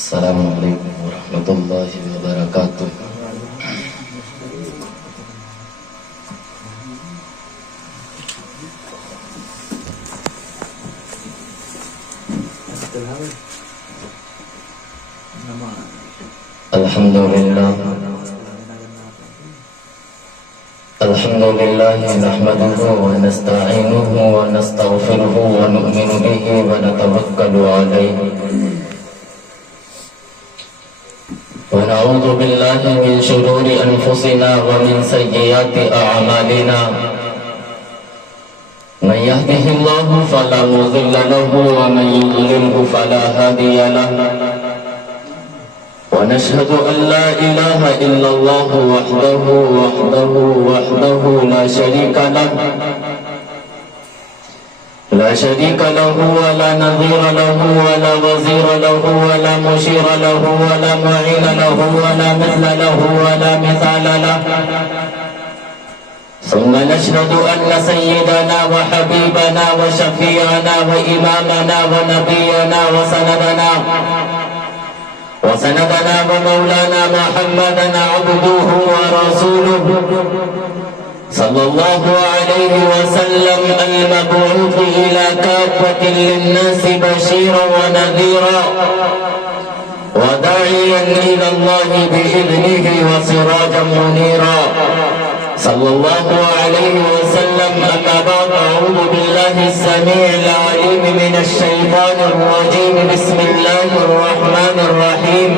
السلام علیکم ورحمۃ اللہ وبرکاتہ۔ الحمد للہ نحمده ونستعینه ونستغفره ونؤمن به ونتوکل علیہ ونعوذ باللہ من شرور انفسنا ومن سیئات اعمالنا من يهده الله فلا مضل له ومن يضلله فلا هادي له ونشهد أن لا إله إلا الله وحده لا شريك له ولا نظير له ولا وزير له ولا مشير له ولا معين له ولا مثل له ولا مثال له ثم نشهد أن سيدنا وحبيبنا وشفيعنا وإمامنا ونبينا وسندنا ومولانا محمدا عبده ورسوله صلى الله عليه وسلم المبعوث إلى كافة للناس بشيرا ونذيرا وداعيا إلى الله بإذنه وسراجا منيرا صلى الله عليه وسلم. أما بعد، أعوذ بالله السميع العليم من الشيطان الرجيم. بسم الله الرحمن الرحيم.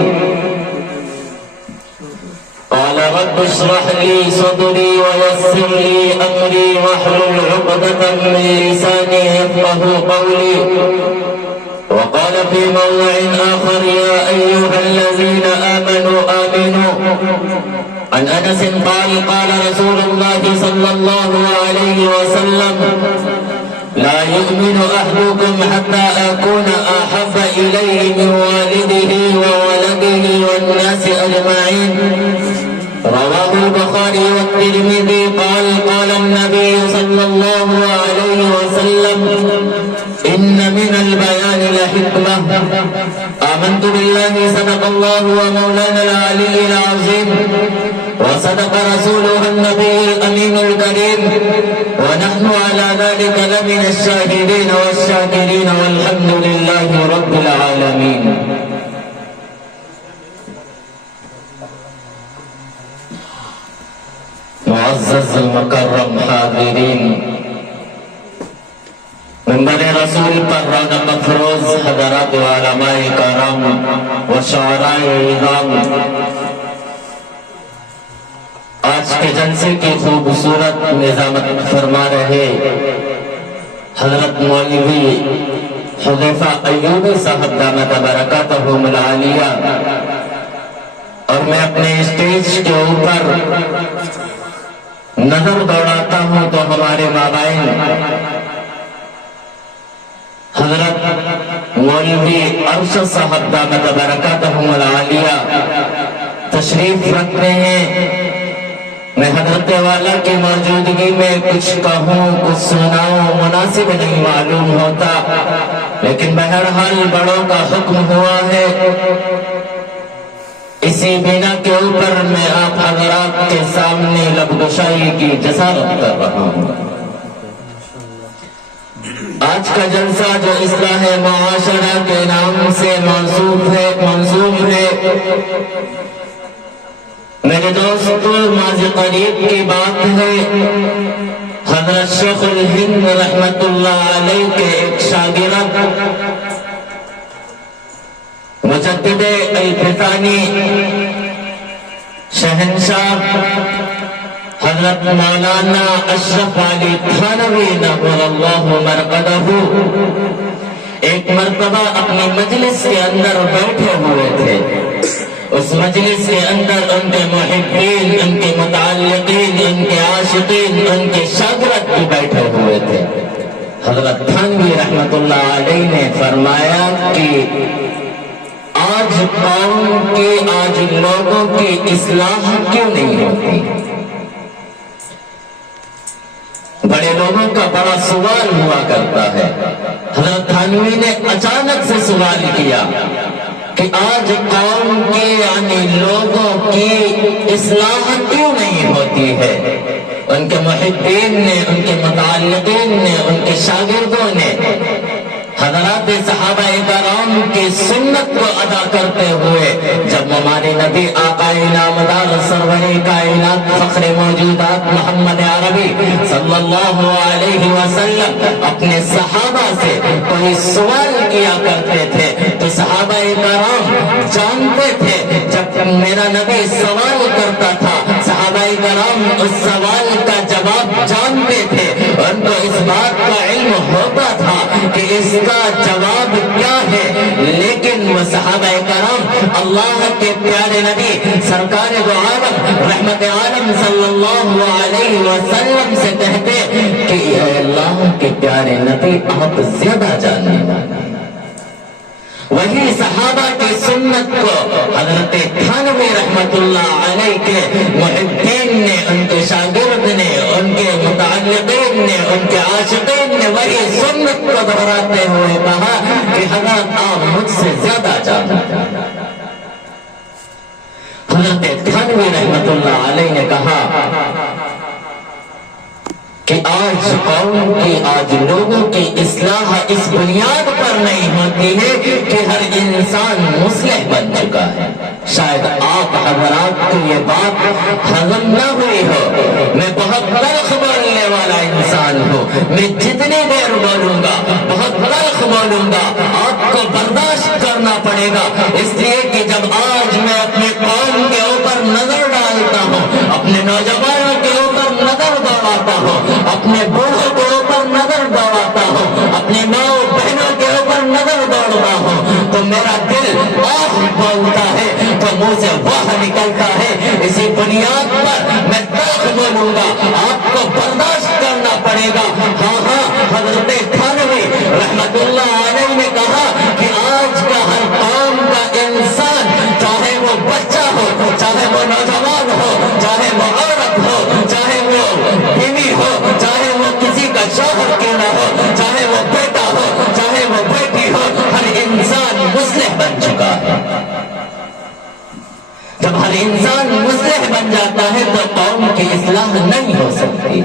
قال رب اشرح لي صدري ويسر لي أمري واحلل عقدة من لساني يفقهوا قولي. وقال في موضع آخر: يا أيها الذين آمنوا آمنوا. عن أنس قال: قال رسول الله صلى الله عليه وسلم: لا يؤمن أحدكم حتى أكون أحب إليه من والده وولده والناس أجمعين. رواه البخاري والترمذي. قال النبي صلى الله عليه وسلم: إن من البيان لحكمة. آمنت بالله صدق الله ومولانا العلي العظيم، وصدق رسوله النبي الأمين الكريم، ونحن على ذلك لمن الشاهدين والشاكرين، والحمد لله رب العالمين. معزز مکرم حاضرین، منبر رسول پر رونق افروز حضرات و علماء کرام و شعراء عظام، آج کے جلسے کی خوبصورت نظامت فرما رہے حضرت مولوی حذیفہ ایوبی صاحب دامت برکاتہم العالیہ، اور میں اپنے اسٹیج کے اوپر نظر دوڑاتا ہوں تو ہمارے مابین حضرت مولوی ارشد صاحب دامت برکاتہم العالیہ تشریف رکھتے ہیں۔ میں حضرت والا کی موجودگی میں کچھ کہوں کچھ سناؤں مناسب نہیں معلوم ہوتا، لیکن بہرحال بڑوں کا حکم ہوا ہے، اسی بنا کے اوپر میں آپ حضرات کے سامنے لب گشائی کی جسارت کر رہا ہوں۔ آج کا جلسہ جو اصلاح معاشرہ کے نام سے منسوب ہے، میرے دوستو ماضی قریب کی بات ہے، حضرت شیخ الہند رحمت اللہ علیہ کے ایک شاگرد مجدد الفتانی شہنشاہ حضرت مولانا اشرف علی تھانوی نور اللہ مرقدہ ایک مرتبہ اپنی مجلس کے اندر بیٹھے ہوئے تھے۔ اس مجلس کے اندر ان کے محبین، ان کے متعلقین، ان کے عاشقین، ان کے شاگرد بھی بیٹھے ہوئے تھے۔ حضرت تھانوی رحمت اللہ علیہ نے فرمایا کہ آج قوم کی، آج لوگوں کی اصلاح کیوں نہیں ہوتی؟ بڑے لوگوں کا بڑا سوال ہوا کرتا ہے۔ حضرت تھانوی نے اچانک سے سوال کیا کہ کہ آج قوم کی یعنی لوگوں کی اصلاح کیوں نہیں ہوتی ہے؟ ان کے محبین نے، ان کے متعلقین نے، ان کے شاگردوں نے حضرات صحابہ کرام کی سنت کو ادا کرتے ہوئے جب ہمارے نبی آقا نامدار سرور کائنات فخر موجودات محمد عربی صلی اللہ علیہ وسلم اپنے صحابہ سے کوئی سوال کیا کرتے تھے تو صحابہ کرام جانتے تھے جب میرا نبی سوال کرتا تھا صحابہ کرام اس سوال کا جواب جانتے تھے، ان کو اس بات کا علم ہوتا تھا کہ اس کا جواب کیا ہے، لیکن وہ صحابہ کرام اللہ کے پیارے نبی سرکار دو عالم رحمت عالم صلی اللہ علیہ وسلم سے کہتے کہ اے اللہ کے پیارے نبی آپ زیادہ جاننے والے۔ وہی صحابہ کی سنت کو حضرت تھانوی رحمت اللہ علیہ کے محبین نے، ان کے شاگرد نے، ان کے متعلقین نے، ان کے عاشقین نے وہی سنت کو دہراتے ہوئے کہا کہ حضرت آپ مجھ سے زیادہ جانتے ہیں۔ حضرت تھانوی رحمت اللہ علیہ نے کہا کہ آج قوم کی، آج لوگوں کی اصلاح اس بنیاد پر نہیں ہوتی ہے کہ ہر انسان مصلح بن چکا ہے۔ شاید آپ حضرات کو یہ بات ہضم نہ ہوئی ہو، میں بہت تلخ بولنے والا انسان ہوں، میں جتنی دیر بولوں گا بہت تلخ بولوں گا، آپ کو برداشت کرنا پڑے گا، اس لیے کہ جب آج میں اپنی قوم کے اوپر نظر ڈالتا ہوں، اپنے نوجوانوں کے اوپر نظر دوڑاتا ہوں، اپنے بوڑھوں کے اوپر نظر دوڑاتا ہوں، اپنی ماؤں بہنوں کے اوپر نظر دوڑتا ہوں، تو میرا دل آہ بولتا ہے تو منہ سے واہ نکلتا ہے۔ اسی بنیاد پر میں تلخ بولوں گا، آپ کو برداشت کرنا پڑے گا۔ ہاں ہاں، حضرت تھانوی رحمت اللہ علیہ نے کہا کہ آج کا ہر قوم کا انسان، چاہے وہ بچہ ہو، چاہے وہ نوجوان ہو، چاہے وہ عورت ہو، چاہے وہ بیوی ہو، چاہے وہ کسی کا شوہر کیوں نہ ہو، چاہے وہ بیٹا ہو، چاہے وہ بیٹی ہو، ہر انسان مصلح بن چکا ہے۔ جب ہر انسان مصلح بن جاتا ہے تو قوم کی اصلاح نہیں ہو سکتی۔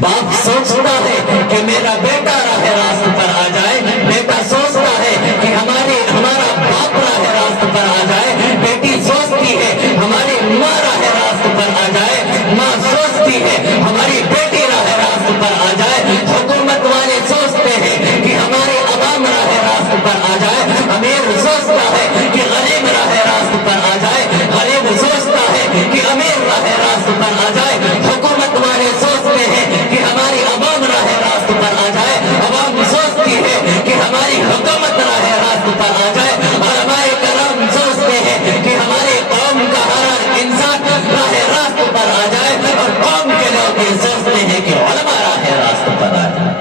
باپ سوچتا ہے کہ میرا بیٹا راہ راست پر آ جائے، بیٹا سوچتا ہے کہ ہمارا باپ راہ راست پر آ جائے، بیٹی سوچتی ہے ہماری ماں راہ راست پر آ جائے، ماں سوچتی ہے ہماری بیٹی راہ راست پر آ جائے، حکومت والے سوچتے ہیں کہ ہمارے عوام راہ راست پر آ جائے، امیر سوچتا ہے کہ غریب راہ راست پر آ جائے، غریب سوچتا ہے کہ امیر راہ راست پر آ جائے، حکومت والے سوچتے ہیں کہ ہماری عوام راہ راست پر آ جائے، عوام سوچتی ہے کہ ہماری حکومت راہ راست پر آ جائے، علماء کرام سوچتے ہیں کہ ہماری قوم کا ہر انسان راہ راست پر آ جائے، اور قوم کے لوگ یہ سوچتے ہیں کہ علماء راہ راست پر آ جائے۔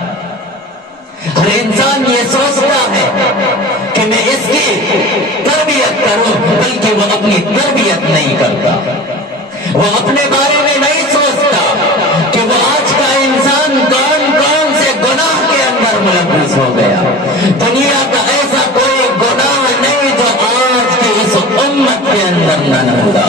ہر انسان یہ سوچتا ہے کہ میں اس کی تربیت کروں، بلکہ وہ اپنی تربیت نہیں کرتا، وہ اپنے بارے میں نہیں سوچتا کہ وہ آج کا انسان کون کون سے گناہ کے اندر ملوث ہو گیا۔ دنیا کا ایسا کوئی گناہ نہیں جو آج کی اس امت کے اندر نہ ہوگا۔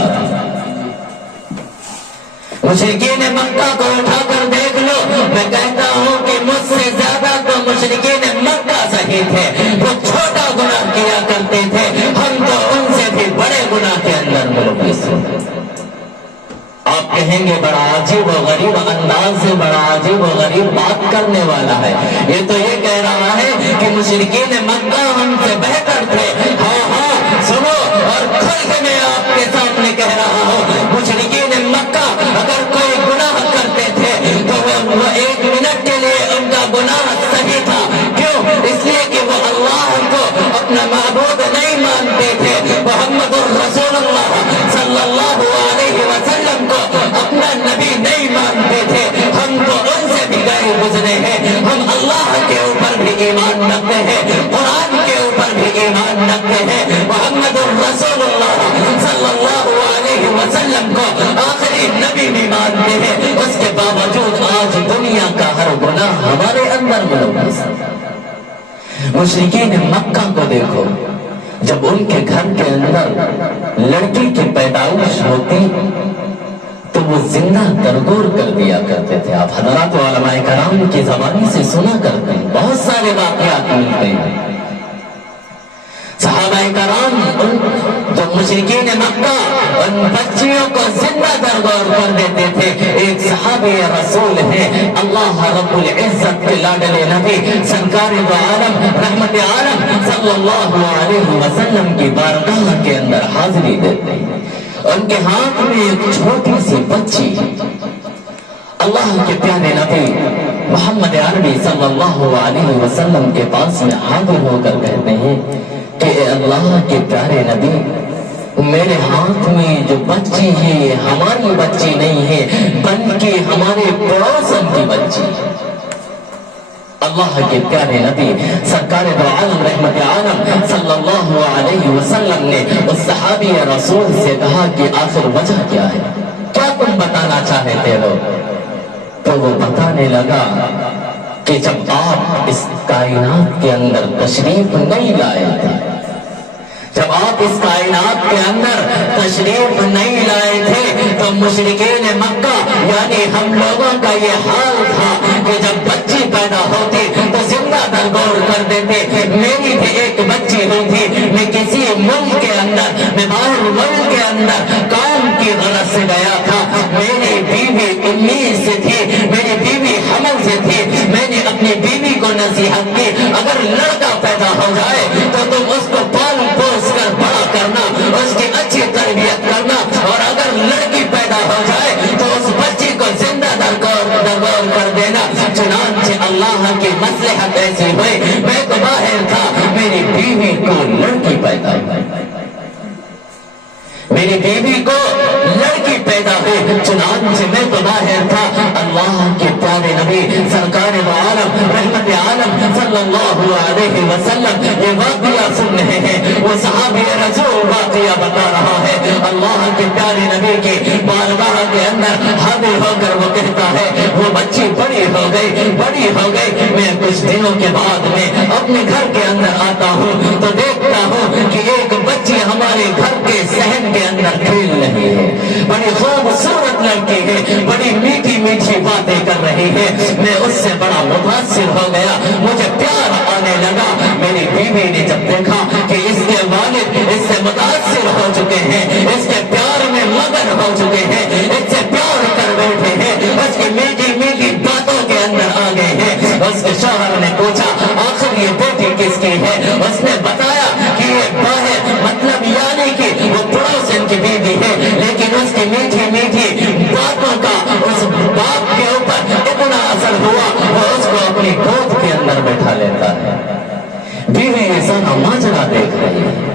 مشرکین مکہ کو اٹھا کر دیکھ لو، میں کہتا ہوں کہ مجھ سے زیادہ تو مشرکین مکہ صحیح تھے، وہ چھوٹا گناہ کیا کرتے تھے، ہم تو ان سے بھی بڑے گناہ کے اندر ملوث ہوتے۔ آپ کہیں گے بڑا عجیب و غریب انداز سے، بڑا عجیب و غریب بات کرنے والا ہے، یہ تو یہ کہہ رہا ہے کہ مشرکین مکہ ہم سے بہتر تھے۔ ہاں ہاں سنو، اور کھل کے میں آپ کے سامنے کہہ رہا ہوں، مشرکین مکہ اگر کوئی گناہ کرتے تھے تو وہ ایک منٹ کے لیے ان کا گناہ صحیح تھا۔ کیوں؟ اس لیے کہ وہ اللہ کو اپنا معبود نہیں مانتے تھے، محمد الرسول اللہ صلی اللہ علیہ وسلم کو اپنا نبی نہیں مانتے تھے۔ ہم تو ان سے بھی گئے گزرے ہیں، ہم اللہ کے اوپر بھی ایمان رکھتے ہیں، قرآن کے اوپر بھی ایمان رکھتے ہیں، محمد الرسول اللہ صلی اللہ علیہ وسلم کو آخری نبی بھی مانتے ہیں، اس کے باوجود آج دنیا کا ہر گناہ ہمارے اندر ملوث ہے۔ مشرکین مکہ کو دیکھو، جب ان کے گھر کے اندر لڑکی کی پیدائش ہوتی تو وہ زندہ درگور کر دیا کرتے تھے. آپ حضرات و علماء کرام کی زبانی سے سنا کرتے ہیں, بہت سارے واقعات ملتے ہیں. صحابہ کرام جو مشرکین مکہ ان بچیوں کو زندہ درگور کر دیتے تھے. ایک صحابی رسول ہے, اللہ رب العزت کے لاڈلے نبی سرکار دو عالم رحمت عالم صلی اللہ علیہ وسلم کی بارگاہ کے اندر حاضری دیتے ہیں. ان کے ہاتھ میں ایک چھوٹی سی بچی, اللہ کے پیارے نبی محمد عربی صلی اللہ علیہ وسلم کے پاس میں حاضر ہو کر کہتے ہیں کہ اے اللہ کے پیارے نبی, میرے ہاتھ میں جو بچی ہے ہماری بچی نہیں ہے بلکہ ہمارے پڑوسن کی بچی ہے. اللہ کے پیارے نبی سرکار دو عالم رحمت عالم صلی اللہ علیہ وسلم نے اس صحابی رسول سے کہا کہ آخر وجہ کیا ہے, کیا تم بتانا چاہتے ہو؟ تو وہ بتانے لگا کہ جب آپ اس کائنات کے اندر تشریف نہیں لائے تھے, جب آپ اس کائنات کے اندر تشریف نہیں لائے تھے تو مشرکین مکہ یعنی ہم لوگوں کا یہ حال تھا کہ جب بچی پیدا ہوتی تو زندہ درگور کر دیتے. میری بھی ایک بچی ہوئی تھی, میں کسی ملک کے اندر, میں باہر ملک کے اندر کام کی غرض سے گیا تھا. میری بیوی امید سے تھی, میری بیوی حمل سے تھی. میں نے اپنی بیوی کو نصیحت کی, اگر لڑکا پیدا ہو جائے تو تم اس کو پال پوس کر بڑا کرنا, اس کی اچھی تربیت کرنا, اور اگر لڑکی پیدا ہو جائے تو اس بچی کو زندہ درگور کر دینا. چنانچہ اللہ کی مصلحت ایسی ہوئی, میں تو باہر تھا, میری بیوی کو لڑکی پیدا ہوئی, میری بیوی کو لڑکی پیدا ہوئی. چنانچہ میں تو باہر تھا. اللہ کے پیارے نبی سرکار دو عالم رحمت عالم صلی اللہ علیہ وسلم یہ واقعہ سن رہے ہیں. وہ صحابی رسول واقعہ بتا رہا ہے. اللہ کے پیارے نبی کی بارگاہ کے اندر حاضر ہو کر وہ کہتا ہے وہ بچی بڑی ہو گئی, بڑی ہو گئی. میں کچھ دنوں کے بعد میں اپنے گھر کے اندر آتا ہوں تو دیکھتا ہوں کہ ایک بچی ہمارے گھر کے صحن کے اندر کھیل رہی ہے. بڑی خوبصورت لڑکی ہے, بڑی میٹھی میٹھی باتیں کر رہی ہے. میں اس سے بڑا متاثر ہو گیا, مجھے پیار آنے لگا. میری بیوی نے جب دیکھا کہ اس کے والد اس سے متاثر ہو چکے ہیں, اس کے پیار میں مگن ہو چکے ہیں, اس سے پیار کر بیٹھے ہیں, اس کی میٹھی میٹھی باتوں کے اندر آ گئے ہیں. اس کے شوہر نے پوچھا آخر یہ بیٹی کس کی ہے؟ اس نے بتایا کہ یہ باہر مطلب یعنی کہ وہ پڑوسن کی بیوی ہے, لیکن اس کی میٹھی میٹھی باتوں کا اس باپ کے اوپر اتنا اثر ہوا وہ اس کو اپنی گود کے اندر بٹھا لیتا ہے. بیوی یہ سارا ماجرا دیکھ رہی ہے.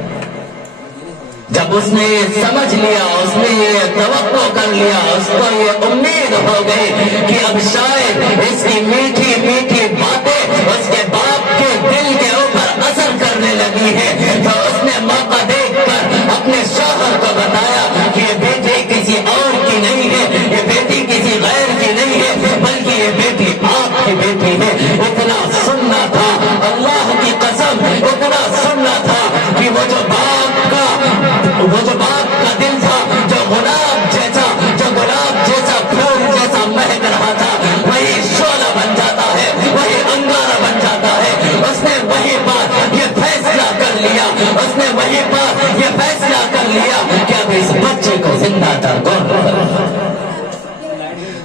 جب اس نے یہ سمجھ لیا, اس نے یہ توقع کر لیا, اس کو یہ امید ہو گئی کہ اب شاید اس کی میٹھی میٹھی باتیں اس کے باپ کے دل کے اوپر اثر کرنے لگی ہے, تو اس نے موقع دیکھ کر اپنے شوہر کو بتایا کہ یہ بیٹی کسی اور کی نہیں ہے, یہ بیٹی کسی غیر کی نہیں ہے, بلکہ یہ بیٹی آپ کی بیٹی ہے. اتنا سننا تھا, اللہ کی قسم اتنا سننا تھا کہ وہ جو باپ کا دل تھا, جو گلاب جیسا پھول جیسا مہک رہا تھا, وہی شعلہ بن جاتا ہے, وہی انگارہ بن جاتا ہے. اس نے وہی بات یہ فیصلہ کر لیا, اس نے وہی بات یہ فیصلہ کر لیا کہ اب اس بچے کو زندہ درگور کرنا.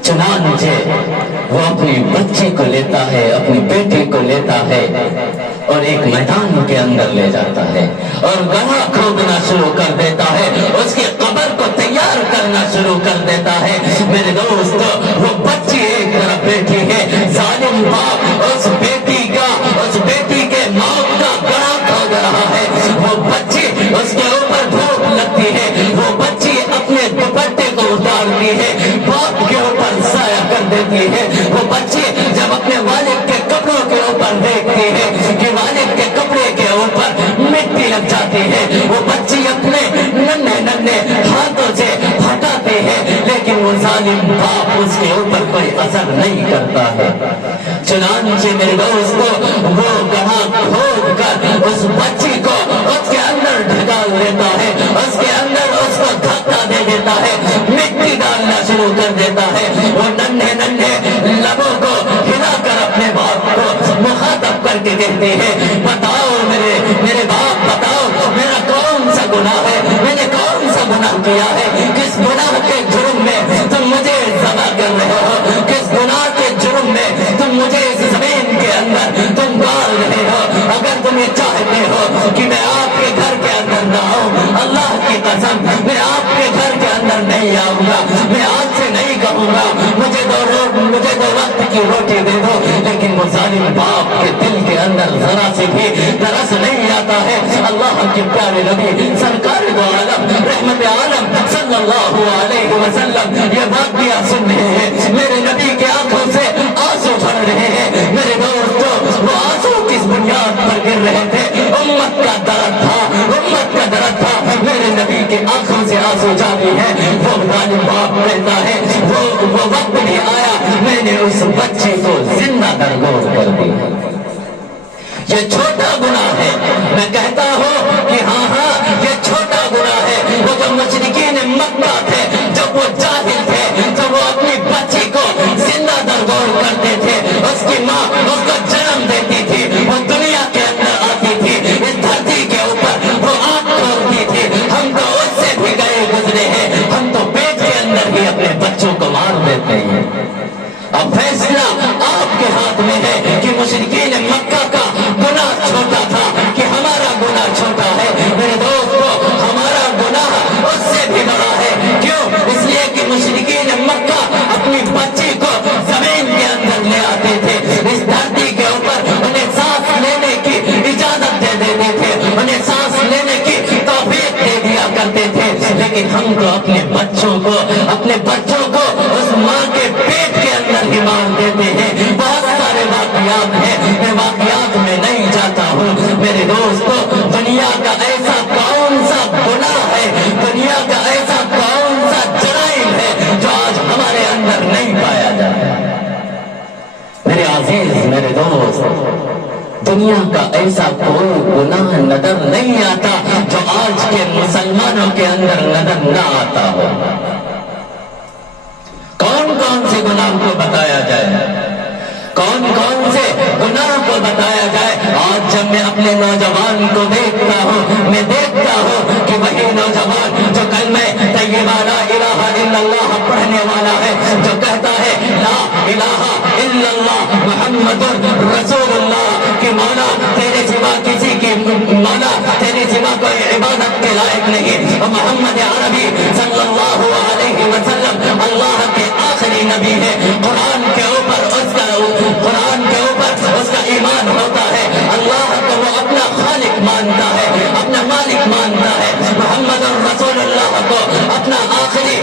چنانچہ وہ اپنی بچی کو لیتا ہے, اپنی بیٹی کو لیتا ہے اور ایک میدان کے اندر لے جاتا ہے اور گڑھا کھودنا شروع کر دیتا ہے, اس کی قبر کو تیار کرنا شروع کر دیتا ہے. میرے دوست وہ بچی ایک طرف بیٹھی ہے, ظالم باپ اس بیٹی کے موت کا گڑھا کھود رہا ہے. وہ بچی اس کے اوپر دھوپ لگتی ہے, وہ بچی اپنے دوپٹے کو اتارتی ہے, باپ کے اوپر سایہ کر دیتی ہے. وہ بچی جب اپنے والد کے کپڑوں کے اوپر دیکھتی ہے کہ والد کے کپڑے کے اوپر مٹی لگ جاتی ہے, وہ بچی اپنے ننھے ہاتھوں سے ہٹاتی ہے, لیکن وہ ظالم باپ اس کے اوپر کوئی اثر نہیں کرتا ہے. چنانچہ میرے دوستو وہ گڑھا کھود کر اس بچی کو اس کے اندر بیٹی کہتی ہے بتاؤ میرے باپ بتاؤ میرا کون سا گناہ ہے، میں نے کون سا گناہ کیا ہے، کس گناہ کے جرم میں تم مجھے ذبح کر رہے ہو، کس گناہ کے جرم میں تم مجھے اس زمین کے اندر تم ڈال رہے ہو۔ اگر تم یہ چاہتے ہو کہ میں آپ کے گھر کے اندر نہ آؤں، اللہ کی قسم میں آپ کے گھر کے اندر نہیں آؤں گا، میں آج سے نہیں کہوں گا مجھے دو وقت کی روٹی دے دو، لیکن وہ ظالم باپ کے دل کے اندر ذرا سے بھی ترس نہیں آتا ہے۔ اللہ کے پیارے نبی سرکار دو عالم رحمت عالم صلی اللہ علیہ وسلم یہ واقعہ سن رہے ہیں، میرے نبی کے آنکھوں سے آنسو جھڑ رہے ہیں۔ میرے دوستو وہ آنسو کس بنیاد پر گر رہے تھے؟ امت کا درد تھا، امت کا درد تھا۔ میرے نبی کے آنکھوں سے آنسو جاری ہے، وہ ظالم باپ کہتا ہے وہ وقت نہیں آیا، میں نے اس بچے کو زندہ درگور کر دیا۔ یہ چھوٹا گناہ ہے، میں کہتا ہوں کہ ہاں یہ چھوٹا گناہ ہے۔ وہ جو مشرکین مکہ تھے، جب وہ جاہل تھے، جب وہ اپنی بچی کو زندہ درگور کرتے تھے، اس کی ماں اس کو جنم دیتی تھی، وہ دنیا کے اندر آتی تھی، اس دھرتی کے اوپر وہ آنکھ کھولتی تھی۔ ہم تو اس سے بھی گئے گزرے ہیں، ہم تو پیٹ کے اندر بھی اپنے بچوں کو مار دیتے ہیں۔ اب فیصلہ آپ کے ہاتھ میں ہے کہ مشرکین مکہ کا گناہ چھوٹا تھا کہ ہمارا گناہ چھوٹا ہے۔ میرے دوستو ہمارا گناہ اس سے بھی بڑا ہے۔ کیوں؟ اس لیے کہ مشرکین مکہ اپنی بچی کو زمین کے اندر لے آتے تھے، اس دھرتی کے اوپر انہیں سانس لینے کی اجازت دے دیتے تھے، انہیں سانس لینے کی توفیق دے دیا کرتے تھے، لیکن ہم تو اپنے بچوں کو اس ماں کے پیٹ کے اندر ہی مار دیتے ہیں۔ بہت سارے واقعات ہیں، میں واقعات میں نہیں جاتا ہوں۔ میرے دوستو دنیا کا ایسا کون سا گناہ ہے، دنیا کا ایسا کون سا جرائم ہے جو آج ہمارے اندر نہیں پایا جاتا؟ میرے عزیز میرے دوست، دنیا کا ایسا کوئی گناہ نظر نہیں آتا جو آج کے مسلمانوں کے اندر نظر نہ آتا ہو۔ کون سے گناہ کو بتایا جائے، کون سے گناہ کو بتایا جائے؟ آج جب میں اپنے نوجوان کو دیکھتا ہوں، میں دیکھتا ہوں کہ وہی نوجوان جو کلمہ طیبہ لا الہ الا اللہ پڑھنے والا ہے، جو کہتا ہے لا الہ الا اللہ محمد رسول اللہ کہ مولا تیرے سوا کسی کی مولا تیرے سوا کوئی عبادت کے لائق نہیں، محمد عربی صلی اللہ علیہ وسلم اللہ کے آخری نبی ہے۔ قرآن کے اوپر اس کا ایمان ہوتا ہے، اللہ کو وہ اپنا خالق مانتا ہے، اپنا مالک مانتا ہے، محمد رسول اللہ کو اپنا آخری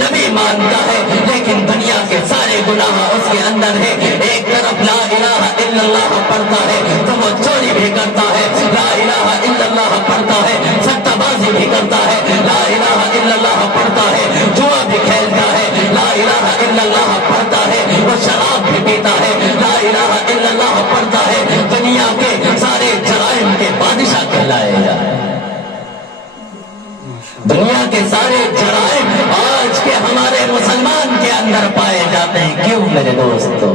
نبی مانتا ہے، لیکن دنیا کے سارے گناہ اس کے اندر ہے۔ ایک طرف لا الہ الا اللہ پڑھتا ہے تو وہ چوری بھی کرتا ہے، لا الہ الا اللہ پڑھتا ہے سٹہ بازی بھی کرتا ہے، لا الہ الا اللہ پڑھتا ہے جوا بھی کھیلتا ہے، لا الہ الا اللہ پڑھتا ہے وہ شراب بھی پیتا ہے، لا الہ الا اللہ پڑھتا ہے دنیا کے سارے جرائم کے بادشاہ کہلائے جائے۔ دنیا کے سارے جرائم آج کے ہمارے مسلمان کے اندر پائے جاتے ہیں۔ کیوں میرے دوستو؟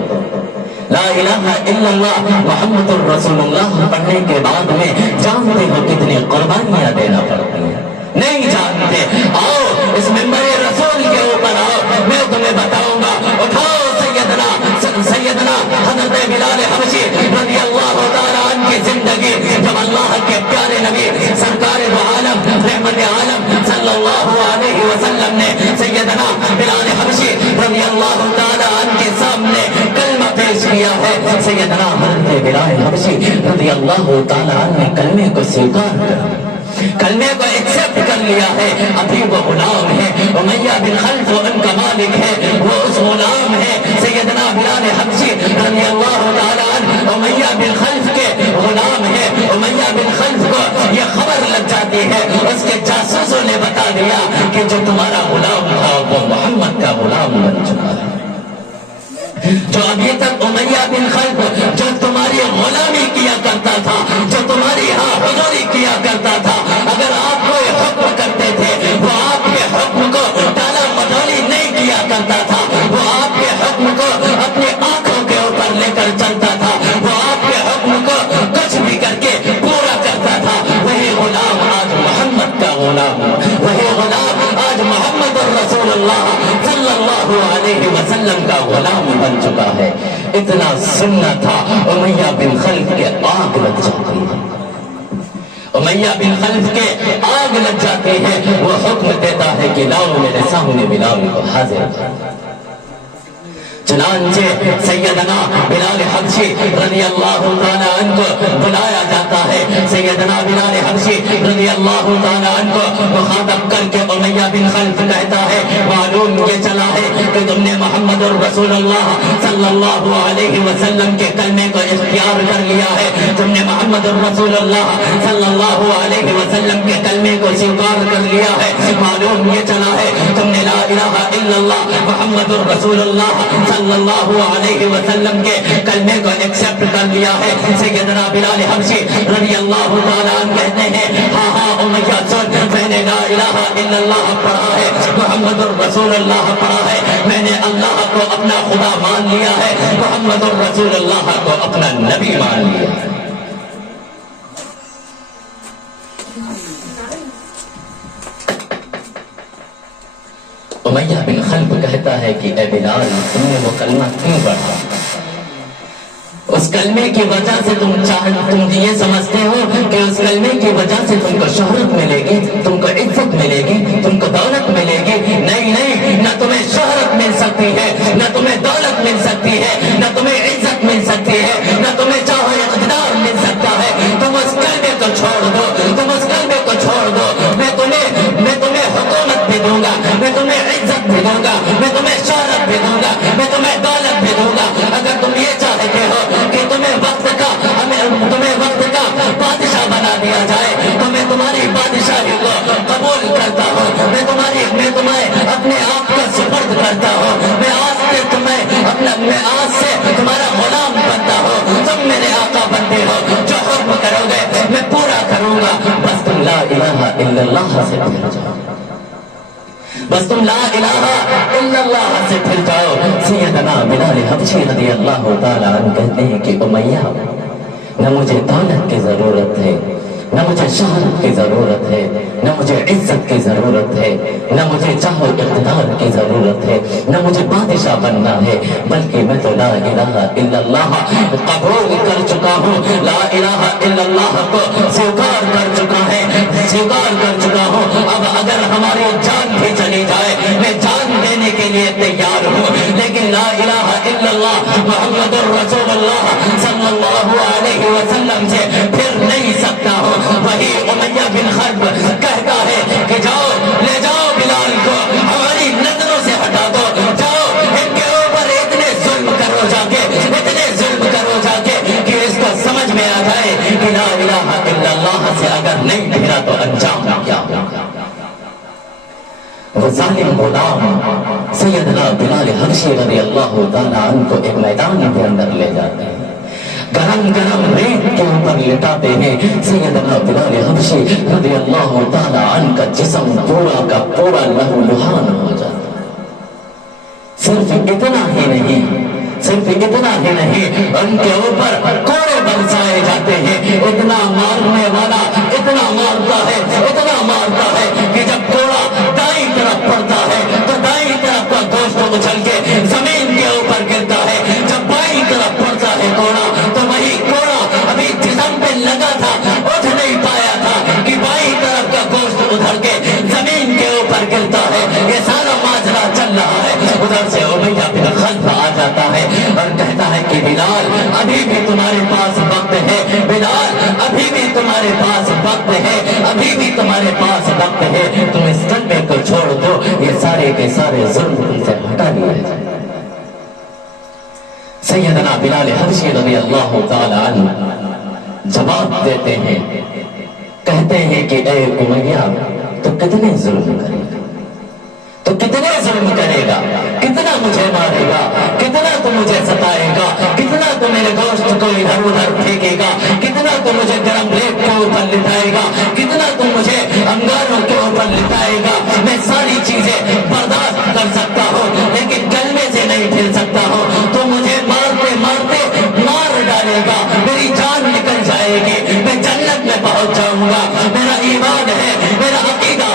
لا الہ الا اللہ محمد الرسول اللہ پڑھنے کے بعد میں جانتے ہو کتنی قربانیاں دینا پڑتی ہیں؟ نہیں جانتے؟ آؤ اس منبر رسول کے اوپر آؤ، میں تمہیں بتاؤں گا۔ اٹھاؤ سیدنا حضرت بلال حبشی رضی اللہ تعالیٰ عنہ کی زندگی، جب اللہ کے پیارے نبی سرکار دو عالم رحمت عالم صلی اللہ علیہ وسلم نے سیدنا بلال حبشی رضی اللہ تعالیٰ عنہ کے سامنے کلمہ پیش کیا ہے۔ سیدنا حضرت بلال حبشی رضی اللہ تعالیٰ عنہ نے کلمے کو سویکار کر کلمے کو ایکسپٹ کر لیا ہے۔ ابھی وہ غلام ہے، امیہ بن خلف ان کا مالک ہے، وہ اس غلام ہے سیدنا بلال حبشی رضی اللہ تعالیٰ عنہ امیہ بن خلف کے غلام ہے۔ امیہ بن خلف کو یہ خبر لگ جاتی ہے، اس کے جاسوسوں نے بتا دیا کہ جو تمہارا غلام تھا وہ محمد کا غلام بن چکا ہے۔ جو ابھی تک امیہ بن خلف جو تمہاری غلامی کیا کرتا تھا، جو تمہاری ہاں حضوری کیا کرتا تھا، اگر آپ کوئی حکم کرتے تھے وہ آپ کے حکم کو ٹالا مٹولی نہیں کیا کرتا تھا، وہ آپ کے حکم کو اپنی آنکھوں کے اوپر لے کر چلتا تھا، وہ آپ کے حکم کو غلام، وہی غلام آج محمد رسول اللہ صلی اللہ علیہ وسلم کا غلام بن چکا ہے۔ اتنا سننا تھا، امیہ بن خلف کے آگ لگ جاتی ہے، امیہ بن خلف کے آگ لگ جاتی ہے۔ وہ حکم دیتا ہے کہ لاؤ میرے سامنے بلال کو حاضر کر۔ چنانچہ سیدنا بلال حبشی رضی اللہ تعالیٰ عنہ کو بلایا جاتا ہے۔ سیدنا بلال حبشی رضی اللہ تعالیٰ عنہ کو مخاطب کر کے امیہ بن خلف کہتا ہے معلوم یہ چلا ہے کہ تم نے محمد الرسول اللہ صلی اللہ علیہ وسلم کے کلمے کو اختیار کر لیا ہے، تم نے محمد الرسول اللہ صلی اللہ علیہ وسلم کے کلمے کو سویکار کر لیا ہے، معلوم یہ چلا ہے تم نے لا الہ الا اللہ محمد الرسول اللہ صلی اللہ علیہ وسلم کے کلمے کو ایکسپٹ کر لیا ہے۔ سیدنا بلال حبشی رضی اللہ تعالیٰ عنہ کہتے ہیں ہاں ہاں امیہ سن، میں نے لا الہ الا اللہ پڑھا ہے، محمد الرسول اللہ پڑھا ہے، میں نے اللہ کو اپنا خدا مان لیا ہے، محمد الرسول اللہ کو اپنا نبی مان لیا ہے۔ امیہ بن خلف کہتا ہے کہ اے بلال تم نے وہ کلمہ کیوں پڑھا؟ اس کلمے کی وجہ سے تم یہ سمجھتے ہو کہ اس کلمے کی وجہ سے تم کو شہرت ملے گی، تم کو عزت ملے گی، تم کو دولت ملے گی۔ نہیں نہیں، نہ تمہیں شہرت مل سکتی ہے، نہ تمہیں دولت مل سکتی ہے، نہ تمہیں عزت مل سکتی ہے، نہ تمہیں چاہو اقتدار مل سکتا ہے۔ تم اس کلمے کو چھوڑ دو، تم اس کلمے کو چھوڑ دو، میں تمہیں حکومت بھی دوں گا، میں تمہیں عزت بھی دوں گا، میں تمہیں شہرت بھی دوں گا، میں تمہیں دولت بھی دوں گا۔ اگر تم یہ چاہتے ہو کہ تمہیں وقت کا بادشاہ بنا دیا جائے تو میں تمہاری بادشاہی کو قبول کرتا ہوں، میں تمہیں اپنے آپ کو سپرد کرتا ہوں، میں آج سے تمہارا غلام بنتا ہوں، تم میرے آقا بنتے ہو، جو حکم کرو گے میں پورا کروں گا، بس تم لا الہ الا اللہ سے پھر جاؤ، بس تم لا الہ الا اللہ سے پھر جاؤ۔ سیدنا بلال حبشی رضی اللہ تعالیٰ عنہ کہتے ہیں کہ امیہ نہ مجھے دولت کی ضرورت ہے، نہ مجھے شہرت کی ضرورت ہے، نہ مجھے عزت کی ضرورت ہے، نہ مجھے چاہو اقتدار کی ضرورت ہے، نہ مجھے بادشاہ بننا ہے، بلکہ میں تو لا الہ الا اللہ قبول کر چکا ہوں، لا الہ الا اللہ کو سویکار کر چکا ہوں۔ اب اگر ہماری جان بھی چلی جائے میں جان دینے کے لیے تیار ہوں، لیکن لا الہ الا اللہ محمد الرسول اللہ صلی اللہ علیہ وسلم سے پھر نہیں سکتا ہوں۔ وہی امیہ بن خلف کہتا ہے کہ جاؤ لے جاؤ بلال کو، ہماری نظروں سے ہٹا دو، جاؤ ان کے اوپر اتنے ظلم کرو جا کے کہ اس کو سمجھ میں آ جائے کہ لا الہ الا اللہ سے اگر نہیں پھرا تو انجام کیا ہوگا۔ وہ ظالم غلام سیدنا بلال حبشی رضی اللہ تعالیٰ عنہ کو ایک میدان کے اندر لے جاتے ہیں، گرم ریت کے اوپر لٹاتے ہیں۔ سیدنا بلال حبشی رضی اللہ تعالیٰ عنہ کا جسم پورا کا پورا لہو لہان ہو جاتا ہے۔ صرف اتنا ہی نہیں، ان کے اوپر کوڑے برسائے جاتے ہیں، اتنا مارنے والا اتنا مارتا ہے کہ جب کوڑا دائیں طرف پڑتا ہے تو دائیں طرف کا گوشت اچھل کے زمین کے اوپر گرتا ہے، جب بائیں طرف پڑتا ہے کوڑا تو وہی کوڑا ابھی جسم پہ لگا تھا اٹھ نہیں پایا تھا کہ بائیں طرف کا گوشت ادھر کے زمین کے اوپر گرتا ہے۔ یہ سارا ماجرا چل رہا ہے، ادھر سے امیہ بن خلف آ جاتا ہے اور کہتا ہے کہ بلال ابھی بھی تمہارے پاس وقت ہے، بلال ابھی بھی تمہارے پاس وقت ہے، ابھی بھی تمہارے پاس وقت ہے، تم اس کلمے کو چھوڑ دو، یہ سارے کے سارے ظلم تم سے ہٹا لیے جائیں۔ سیدنا بلال حبشی رضی اللہ تعالی عنہ جواب دیتے ہیں، کہتے ہیں کہ اے امیہ تو کتنے ظلم کرے گا، تو کتنے ظلم کرے گا، کتنا مجھے مارے گا، کتنا تو مجھے ستائے گا، کتنا تو میرے گوشت کو ادھر ادھر پھینکے گا، کتنا تو مجھے گرم ریت کے اوپر لٹائے گا، کتنا تو مجھے انگاروں کے اوپر لٹائے گا۔ میں ساری چیزیں برداشت کر سکتا ہوں لیکن کلمے سے نہیں پھر سکتا ہوں، تو مجھے مارتے مار ڈالے گا، میری جان نکل جائے گی، میں جنت میں پہنچ جاؤں گا۔ میرا ایمان ہے، میرا عقیدہ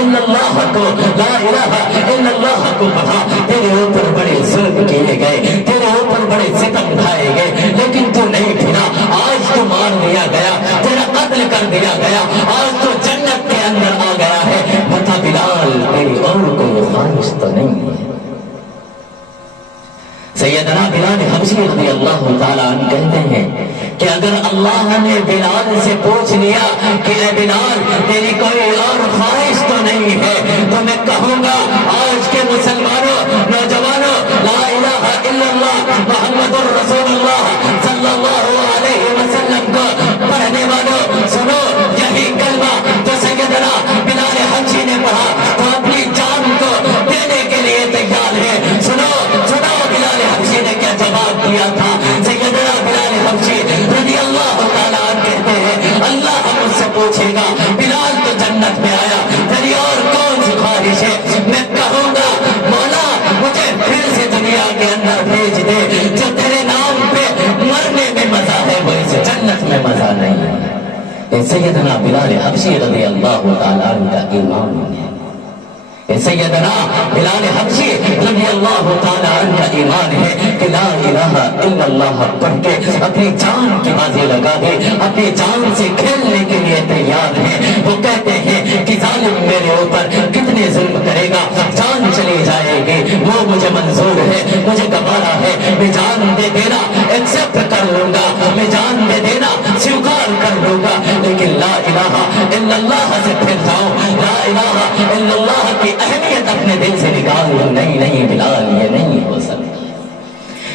الا اللہ کو، لا الہ الا اللہ کو پڑھا، تیرے اوپر بڑے ظلم کیے گئے، تیرے اوپر بڑے ستم ڈھائے گئے، لیکن تو نہیں پھرا، آج تو مار دیا گیا، تیرا قتل کر دیا گیا، آج تو جنت کے اندر آ گیا ہے، بتا بلال تیری اور کوئی خواہش تو نہیں ہے؟ سیدنا بلال حبشی رضی اللہ تعالیٰ عنہ کہتے ہیں کہ اگر اللہ نے بلال سے پوچھ لیا کہ اے بلال تیری کوئی اور خواہش تو نہیں ہے، تو میں کہوں گا آج کے مسلمانوں، نوجوانوں، لا الہ الا اللہ محمد الرسول اللہ صلی اللہ علیہ وسلم کو پڑھنے والوں سنو، یہی کلمہ جو سیدنا بلال حبشی نے پڑھا تو اپنی جان کو دینے کے لیے تیار ہے۔ سنو سنو بلال حبشی نے کیا جواب دیا تھا۔ سیدنا بلال حبشی رضی اللہ تعالیٰ عنہ کہتے ہیں اللہ مجھ سے پوچھے گا بلال تو جنت میں آیا، تیری اور کون سی خواہش ہے؟ میں کہوں گا مولا مجھے پھر سے دنیا کے اندر بھیج دے، جو تیرے نام پہ مرنے میں مزہ ہے وہ اس جنت میں مزہ نہیں ہے۔ یہ سیدنا بلال حبشی رضی اللہ تعالیٰ عنہ کا ایمان ہے، یہ سیدنا بلال حبشی رضی اللہ تعالیٰ عنہ کا ایمان ہے کہ لا الہ الا اللہ پڑھ کے اپنی جان کی بازی لگا دے، اپنی جان سے کھیلنے کے لیے تیار ہے۔ وہ کہتے ہیں کہ ظالم میرے اوپر کتنے ظلم کرے گا، جان چلی جائے گی وہ مجھے منظور ہے، مجھے گوارا ہے، میں جان دے دینا ایکسپٹ کر لوں گا، میں جان دے دینا سویکار کر لوں گا، لیکن لا الہ الا اللہ سے پھر جاؤں، لا الہ الا اللہ کی اہمیت اپنے دل سے نکال لوں۔ نہیں نہیں بلال یہ نہیں ہو سکتا۔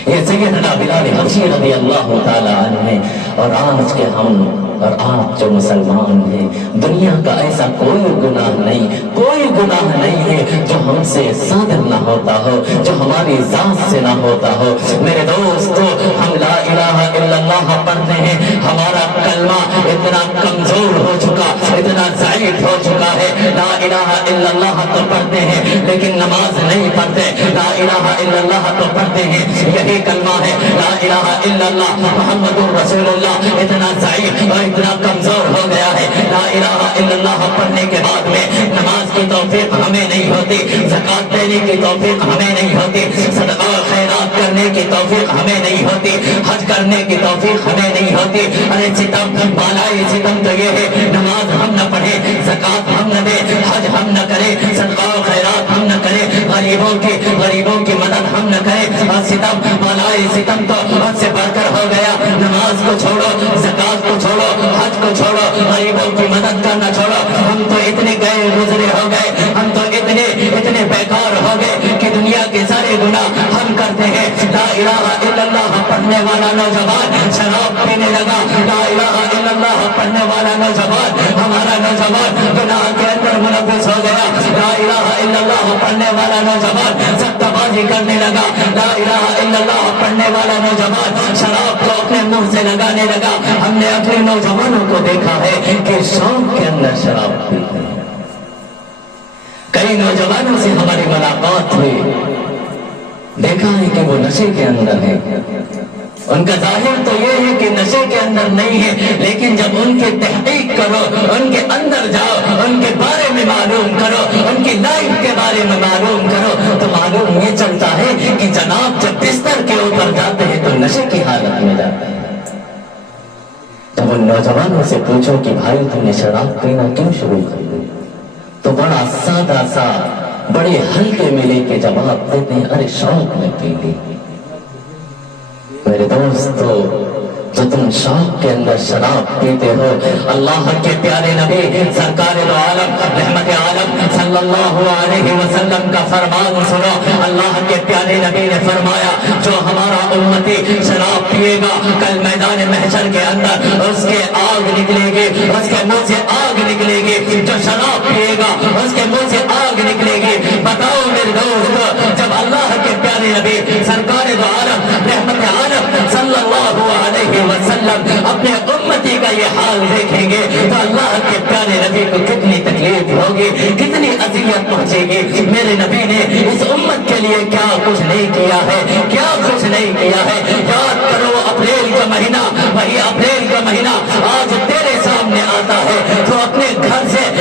یہ سیدنا بلال حبشی رضی اللہ تعالیٰ عنہ ہے، اور آج کے ہم اور آپ جو مسلمان ہیں، دنیا کا ایسا کوئی گناہ نہیں، کوئی گناہ نہیں ہے جو ہم سے صادر نہ ہوتا ہو، جو ہماری ذات سے نہ ہوتا ہو۔ میرے دوستو ہم لا الہ الا اللہ پڑھتے ہیں، ہمارا کلمہ اتنا کمزور ہو چکا، اتنا ضعیف ہو چکا ہے، لا الہ الا اللہ تو پڑھتے ہیں لیکن نماز نہیں پڑھتے، لا الہ الا اللہ تو پڑھتے ہیں، یہی کلمہ ہے لا الہ الا اللہ محمد الرسول اللہ، اتنا ضعیف اور اتنا کمزور ہو گیا ہے۔ لا الہ الا اللہ پڑھنے کے بعد میں نماز کی توفیق ہمیں نہیں ہوتی، زکات دینے کی توفیق ہمیں نہیں ہوتی، صدقہ و خیرات کرنے کی توفیق ہمیں نہیں ہوتی، حج کرنے کی توفیق ہمیں نہیں ہوتی۔ ارے ستم بالائے ستم تو یہ ہے نماز ہم نہ پڑھے، زکات ہم نہ دے، حج ہم نہ کرے، صدقہ و خیرات ہم نہ کرے، غریبوں کی مدد ہم نہ کرے، اور ستم بالائے ستم تو حد سے بڑھ کر ہو گیا۔ نماز کو چھوڑو، زکات کو چھوڑو، حج کو چھوڑو، غریبوں کی مدد کرنا چھوڑو، ہم تو اتنے گئے گزرے ہو گئے، ہم تو اتنے بیکار ہو گئے کہ دنیا کے سارے گناہ ہم کرتے ہیں۔ لا الہ الا اللہ پڑھنے والا نوجوان شراب پینے لگا، لا الہ الا اللہ پڑھنے والا نوجوان، ہمارا نوجوان گناہ کے اندر ملوث ہو گیا، لا الہ الا اللہ پڑھنے والا نوجوان سٹہ بازی کرنے لگا، لا الہ الا اللہ پڑھنے والا نوجوان شراب کو اپنے منہ سے لگانے لگا۔ ہم نے اپنے نوجوانوں کو دیکھا ہے کہ شوق کے اندر شراب پیتے ہیں۔ کئی نوجوانوں سے ہماری ملاقات ہوئی، دیکھا ہے کہ وہ نشے کے اندر ہے، ان کا ظاہر تو یہ ہے کہ نشے کے اندر نہیں ہے، لیکن جب ان کی تحقیق کرو، ان کے اندر جاؤ، ان کے بارے میں معلوم کرو، ان کی لائف کے بارے میں معلوم کرو، تو معلوم یہ چلتا ہے کہ جناب جب بستر کے اوپر جاتے ہیں تو نشے کی حالت میں جاتے ہیں۔ جب ان نوجوانوں سے پوچھو کہ بھائی تم نے شراب پینا کیوں شروع کر دی، تو بڑا سادہ سا بڑے ہلکے میں لے کے جواب دیتے ہیں ارے شوق میں پی لی۔ میرے دوستو جو تم شوق کے اندر شراب پیتے ہو، اللہ کے پیارے نبی سرکار دو عالم رحمت عالم صلی اللہ علیہ وسلم کا فرمان سنو۔ اللہ کے پیارے نبی نے فرمایا جو ہمارا امتی شراب پیے گا کل میدان محشر کے اندر اس کے آگ نکلے گی، اس کے منہ سے آگ نکلے گی، جو شراب پیے گا اس کے منہ سے آگ نکلے گی۔ بتاؤ میرے دوست جب اللہ کے پیارے نبی سرکار دو عالم رحمت عالم صلی اللہ علیہ وسلم اپنے امتی کا یہ حال دیکھیں گے تو اللہ کے پیارے نبی کو کتنی تکلیف ہوگی، کتنی اذیت پہنچے گی۔ میرے نبی نے اس امت کے لیے کیا کچھ نہیں کیا ہے، کیا کچھ نہیں کیا ہے۔ یاد کرو اپریل کا مہینہ، وہی اپریل کا مہینہ آج تیرے سامنے آتا ہے تو اپنے گھر سے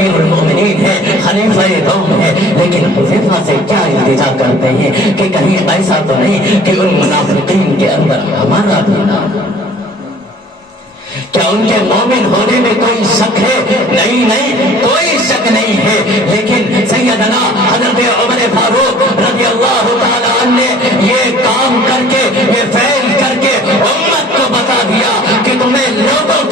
امیر المومنین ہیں، خلیفہ قوم ہے، لیکن حذیفہ سے کیا التجا کرتے ہیں کہ کہیں ایسا تو نہیں کہ ان منافقین کے اندر ہمارا بھی نام ہو؟ کیا ان کے مومن ہونے میں کوئی شک ہے؟ نہیں نہیں، کوئی شک نہیں ہے، لیکن سیدنا حضرت عمر فاروق رضی اللہ تعالیٰ عنہ نے یہ کام کر کے، یہ فعل کر کے امت کو بتا دیا کہ تمہیں لوگوں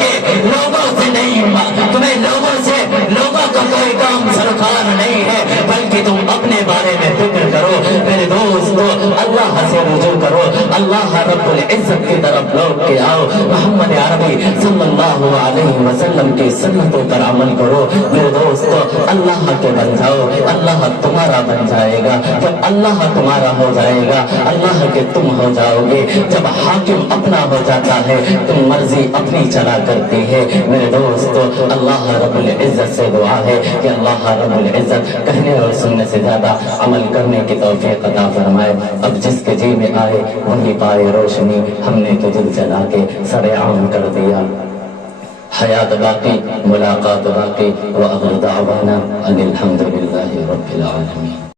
سے نہیں، تمہیں لوگوں کا کوئی کام سرکار نہیں ہے، بلکہ تم اپنے بارے میں فکر کرو۔ میرے دوستو، اللہ سے رجوع کرو، اللہ رب العزت کی طرف لوٹ کے آؤ، محمد عربی صلی اللہ علیہ وسلم کی سنتوں پر عمل کرو۔ میرے دوستو، اللہ کے بن جاؤ، اللہ تمہارا بن جائے گا۔ جب اللہ تمہارا ہو جائے گا، اللہ کے تم ہو جاؤ گے۔ جب حاکم اپنا ہو جاتا ہے، تم مرضی اپنی چلا کرتی ہے۔ میرے دوستو، اللہ رب العزت سے دعا ہے کہ اللہ رب العزت کہنے اور سننے سے زیادہ عمل کرنے کی توفیق عطا فرمائے۔ اب جس کے جی میں آئے وہی پائے روشنی، ہم نے تو دل جلا کے سر عام کر دیا۔ حیات باقی، ملاقات باقی، وآخر دعوانا ان الحمد للہ رب العالمین۔